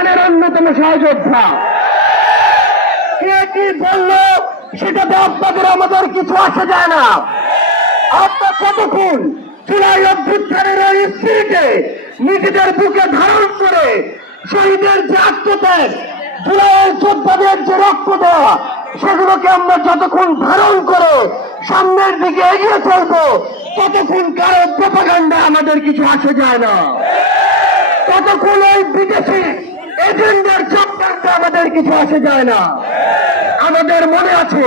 অভ্যুত্থানের অন্যতম সহযোদ্ধা। কে কি বললো সেটাতে আপনাদের আমাদের কিছু আসে যায় না। আপনার কতক্ষণ জুলাই অভ্যুত্থানের ওই স্পিরিটে নিজেদের বুকে ধারণ করে শহীদের যে আত্মত্যাগ, জুলাইয়ের যোদ্ধাদের যে রক্ত দেওয়া, সেগুলোকে আমরা যতক্ষণ ধারণ করে সামনের দিকে এগিয়ে চলবো, ততক্ষণ কারো প্রোপাগান্ডা আমাদের কিছু আসে যায় না। ততক্ষণ ওই বিদেশি এজেন্ডার চক্রান্তে আমাদের কিছু আসে যায় না। আমাদের মনে আছে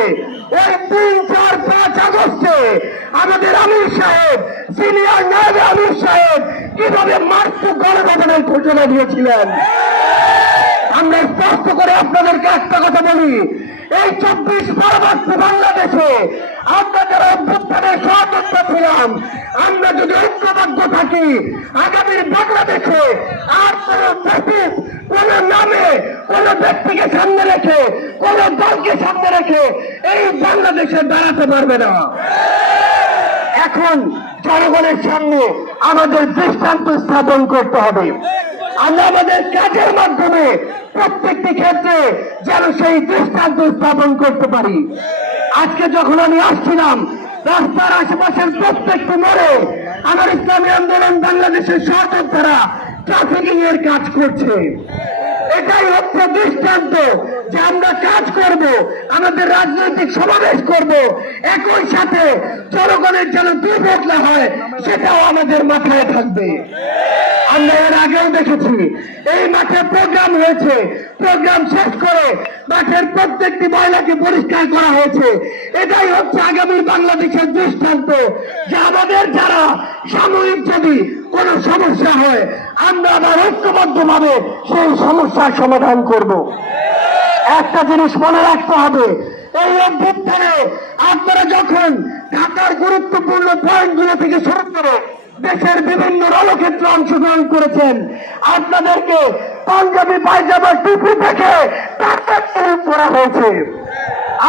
ওই 3, 4, 5 আগস্টে আমাদের আমির সাহেব, সিনিয়র নায়েব আমির সাহেব কিভাবে মারাত্মক গণঘটনার ঘোষণা দিয়েছিলেন। আমরা স্পষ্ট করে আপনাদেরকে একটা কথা বলি, এই 24 পরবর্তী বাংলাদেশে আমরা যারা অভ্যুত্থানের সহযোদ্ধা ছিলাম, আমরা যদি ঐক্যবদ্ধ থাকি, আগামীর বাংলাদেশে আর কোন নামে কোন ব্যক্তিকে সামনে রেখে, কোন দলকে সামনে রেখে এই বাংলাদেশে দাঁড়াতে পারবে না। এখন জনগণের সামনে আমাদের দৃষ্টান্ত স্থাপন করতে হবে। আমরা আমাদের কাজের মাধ্যমে প্রত্যেকটি ক্ষেত্রে যেন সেই দৃষ্টান্ত স্থাপন করতে পারি। আজকে যখন আমি আসছিলাম, রাস্তার আশেপাশের প্রত্যেকটি মোড়ে আমার ইসলামী আন্দোলন বাংলাদেশের সহযোদ্ধারা ট্রাফিকিং এর কাজ করছে। এটাই হচ্ছে দৃষ্টান্ত যে আমরা কাজ করব, আমাদের রাজনৈতিক সমাবেশ করব, একই সাথে জনগণের যেন দুর্ভোগ না হয় সেটাও আমাদের মাথায় থাকবে। আমরা এর আগেও দেখেছি এই মাঠে প্রোগ্রাম হয়েছে, প্রোগ্রাম শেষ করে মাঠের প্রত্যেকটি ময়লাকে পরিষ্কার করা হয়েছে। এটাই হচ্ছে আগামীর বাংলাদেশের দৃষ্টান্ত যে আমাদের যারা সাময়িক যদি কোন সমস্যা হয়, আমরা আবার ঐক্যবদ্ধভাবে সেই সমস্যার সমাধান করব। একটা জিনিস মনে রাখতে হবে, এই অভ্যুত্থানে আপনারা যখন ঢাকার গুরুত্বপূর্ণ পয়েন্টগুলো থেকে শুরু করে দেশের বিভিন্ন রণক্ষেত্রে অংশগ্রহণ করেছেন, আপনাদেরকে পাঞ্জাবি পায়জামা টুপি থেকে টার্গেট কিলিং করা হয়েছে।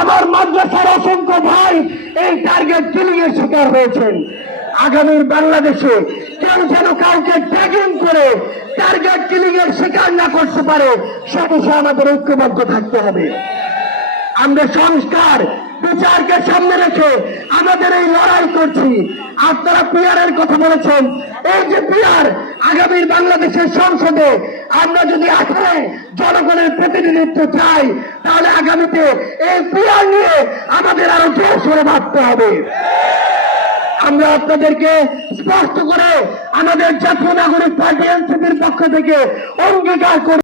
আমার মাদ্রাসার অসংখ্য ভাই এই টার্গেট কিলিং এর শিকার হয়েছেন। আগামীর বাংলাদেশে কেউ যেন কাউকে ট্যাগিং করে টার্গেট কিলিং এর শিকার না করতে পারে, সে বিষয়ে আমাদের ঐক্যবদ্ধ থাকতে হবে। আমরা সংস্কার বিচারকে সামনে রেখে আমাদের এই লড়াই করছি। আপনারা পিয়ারের কথা বলেছেন, এই যে পিয়ার আগামীর বাংলাদেশের সংসদে আমরা যদি আসলে জনগণের প্রতিনিধিত্ব চাই, তাহলে আগামীতে এই পিয়ার নিয়ে আমাদের আরো জোর সরে ভাবতে হবে। আমরা আপনাদেরকে স্পষ্ট করে আমাদের জাতীয় নাগরিক পার্টি এনসিপির পক্ষ থেকে অঙ্গীকার করি।